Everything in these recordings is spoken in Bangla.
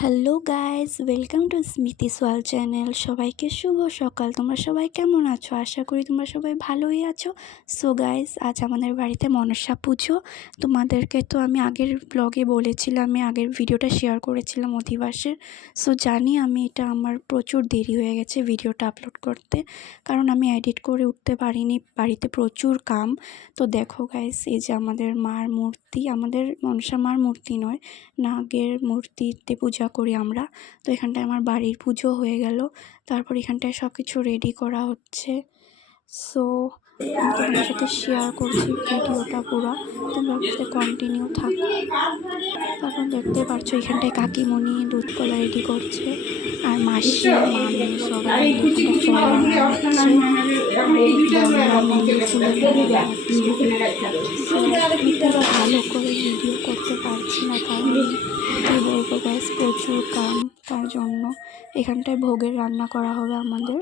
হ্যালো গাইস, ওয়েলকাম টু স্মৃতি সোয়াল চ্যানেল। সবাইকে শুভ সকাল। তোমরা সবাই কেমন আছো? আশা করি তোমরা সবাই ভালোই আছো। সো গাইস, আজ আমাদের বাড়িতে মনসা পুজো। তোমাদেরকে তো আমি আগের ব্লগে বলেছিলাম, আমি আগের ভিডিওটা শেয়ার করেছিলাম অধিবাসের। সো জানি আমি এটা আমার প্রচুর দেরি হয়ে গেছে ভিডিওটা আপলোড করতে, কারণ আমি এডিট করে উঠতে পারিনি, বাড়িতে প্রচুর কাম। তো দেখো গাইস, এই যে আমাদের মার মূর্তি, আমাদের মনসা মার মূর্তি নয়, নাগের মূর্তিতে পূজা করি আমরা। তো এখানটায় আমার বাড়ির পুজো হয়ে গেল, তারপর এখানটায় সব কিছু রেডি করা হচ্ছে। সো আমি তোমাদের সাথে শেয়ার করছি ভিডিওটা পুরো, তোমরা সাথে কন্টিনিউ থাকো। তারপর দেখতে পাচ্ছ এখানটায় কাকিমণি দুধ কলা রেডি করছে, আর মাসি মামি সবাই মিলে এখানটা ফল বানাচ্ছে, বনরা মিলে ফুলের মালা বানাচ্ছে। আমি পুরো ভালো করে ভিডিও করতে পারছি না, কারণ কী বলবো গ্যাস, প্রচুর কাম। তার জন্য এখানটায় ভোগের রান্না করা হবে আমাদের।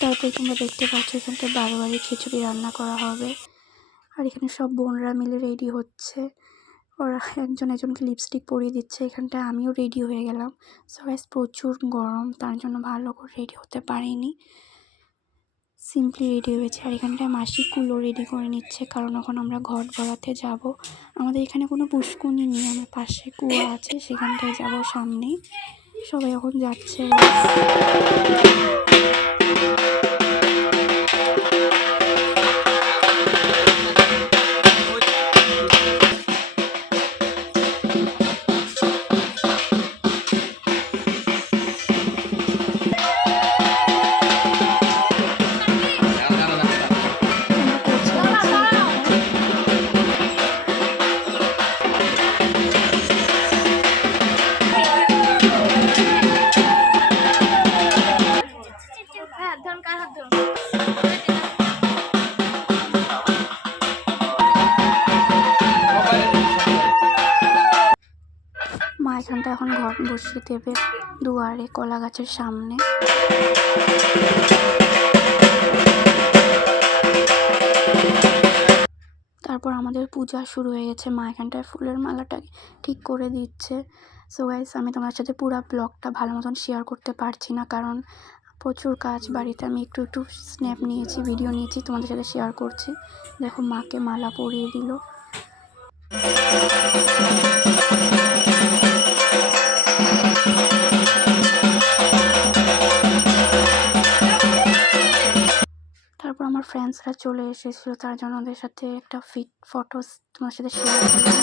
তারপর তোমরা দেখতে পাচ্ছ এখানটায় বারোয়ারি খিচুড়ি রান্না করা হবে, আর এখানে সব বোনরা মিলে রেডি হচ্ছে। ওরা একজন একজনকে লিপস্টিক পরিয়ে দিচ্ছে, এখানটায় আমিও রেডি হয়ে গেলাম। সো গাইস, প্রচুর গরম, তার জন্য ভালো করে রেডি হতে পারিনি, সিম্পলি রেডি হয়েছে। আর এখানটায় মাসি কুলো রেডি করে নিচ্ছে, কারণ এখন আমরা ঘট ভরাতে যাব। আমাদের এখানে কোনো পুষ্কুনি নেই, আমার পাশে কুয়া আছে, সেখানটায় যাব সামনেই। সবাই এখন যাচ্ছে। মা এখানটা এখন ঘর বসিয়ে দেবে দুয়ারে কলা গাছের সামনে। তারপর আমাদের পূজা শুরু হয়ে গেছে, মা এখানটায় ফুলের মালাটা ঠিক করে দিচ্ছে। সো গাইস, আমি তোমার সাথে পুরো ব্লগটা ভালো মতন শেয়ার করতে পারছি না, কারণ প্রচুর কাজ বাড়িতে। আমি একটু একটু স্ন্যাপ নিয়েছি, ভিডিও নিয়েছি, তোমাদের সাথে শেয়ার করছি। দেখো মাকে মালা পরিয়ে দিল। তারপর আমার ফ্রেন্ডসরা চলে এসেছিলো, তার জন্য ওদের সাথে একটা ফটোস তোমার সাথে শেয়ার করলাম।